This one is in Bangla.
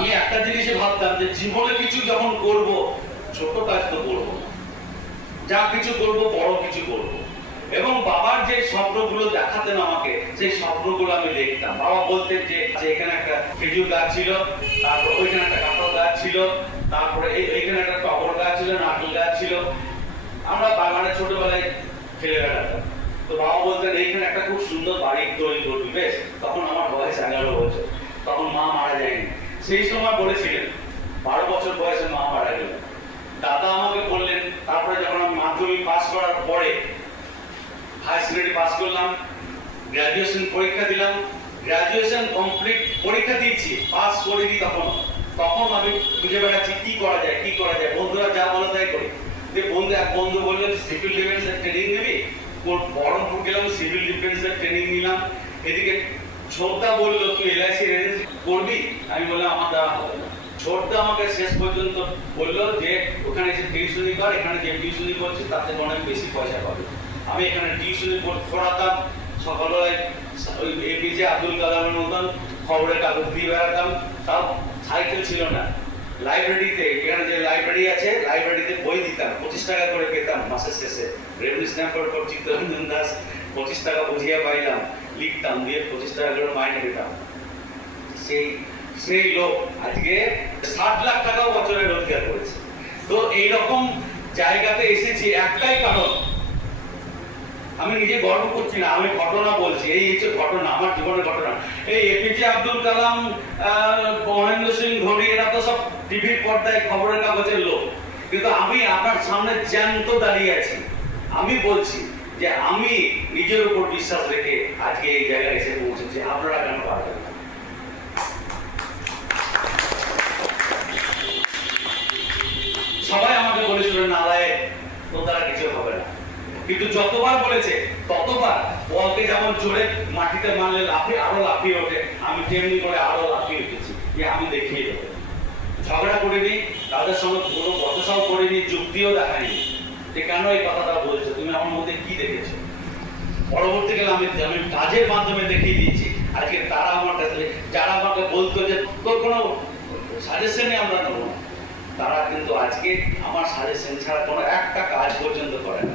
আমি একটা জিনিসে ভাবতাম যে জীবনে কিছু যখন করব, ছোট কাজ তো করবো না, যা কিছু করব বড় কিছু করব। এবং বাবার যে স্বপ্নগুলো দেখাতেন আমাকে, সেই স্বপ্নগুলো আমি দেখতাম। বাবা বলতেন যে এখানে একটা খেজুর গাছ ছিল, তারপর ওইখানে একটা কাঁঠাল গাছ ছিল, তারপরে এইখানে একটা টগর গাছ ছিল, নারকেল গাছ ছিল। আমরা বাগানে ছোটবেলায় খেলে বেড়াতাম। তো বাবা বলতেন এইখানে একটা খুব সুন্দর বাড়ি তৈরি করবি। বেশ, তখন আমার বয়স 11 বছর, তখন মা মারা যায়নি। সেই সময় বলেছিলেন, 12 বছর বয়সে মা মারা গেলেন। দাদা আমাকে বললেন, তারপরে যখন আমি মাধ্যমিক পাস করার পরে হাই সেকেন্ডারি পাস করলাম, গ্রাজুয়েশন পরীক্ষা দিলাম, গ্রাজুয়েশন কমপ্লিট পরীক্ষা দিয়েছি, পাস করিনি। তখন আমি খুঁজে বেড়াচ্ছি কি করা যায়, কি করা যায়। বন্ধুরা যা বলে তাই করি। যে এক বন্ধু বললেন সিভিল ডিফেন্সের ট্রেনিং নিবি, বহরমপুর গেলাম, সিভিল ডিফেন্সের ট্রেনিং নিলাম। এদিকে ছোটদা বললো তুই এলআইসি রেজিস্ট্রি করবি। আমি বললাম আমার দ্বারা হবে না। ছোটদা আমাকে শেষ পর্যন্ত বললো যে ওখানে এসে টিউশনি কর, এখানে যে টিউশনি করছিস তাতে অনেক বেশি পয়সা পাবে। আমি এখানে টিউশনি পড়াতাম, সকালবেলায় ওই এপিজে আব্দুল কালামের মতন খবরের কাগজ দিয়ে বেড়াতাম। তাও সাইকেল ছিল না। লাইব্রেরিতে, এখানে যে লাইব্রেরি আছে, লাইব্রেরিতে বই দিতাম, 25 টাকা করে পেতাম মাসের শেষে। Revenue stamper for Chittaranjan Das 25 টাকা বুঝিয়ে পাইলাম, লিখতাম, দিয়ে 25 টাকা করে মাইনে পেতাম। সেই লোক আজকে 60 লাখ টাকাও বছরে রোজগার করেছে। তো এইরকম জায়গাতে এসেছি একটাই কারণ, আমি নিজে গর্ব করছি না, আমি ঘটনা বলছি। এই হচ্ছে ঘটনা, আমার জীবনের ঘটনা। এই এপিজে আব্দুল কালাম, মহেন্দ্র সিং ধোনি, এরা তো সব টিভির পর্দায় খবরের কাগজের লোক, কিন্তু আমি আপনার সামনে জ্যান্ত দাঁড়িয়ে আছি। আমি বলছি যে আমি নিজের উপর বিশ্বাস রেখে আজকে এই জায়গায় এসে পৌঁছেছি। আপনারা কেন পারবেন না? সবাই আমাকে বলেছিল নালায় তোর দ্বারা কিছু হবে না, কিন্তু যতবার বলেছে ততবার বলকে যেমন জোরে মাটিতে মারলে আরো লাফিয়ে ওঠে, আমি তেমনি করে আরো লাফিয়ে উঠেছি যে আমি দেখিয়ে দেবো। ঝগড়া করিনি, তাদের সঙ্গে কোনো বচসাও করিনি, যুক্তিও দেখাইনি যে কেন এই কথাটা বলছো, তুমি আমার মধ্যে কি দেখেছো। পরবর্তীকালে আমি কাজের মাধ্যমে দেখিয়ে দিয়েছি। আজকে তারা আমার কাছে, যারা আমাকে বলতো যে তোর কোনো সাজেশনে আমরা নেবো না, তারা কিন্তু আজকে আমার সাজেশন ছাড়া কোনো একটা কাজ পর্যন্ত করে না।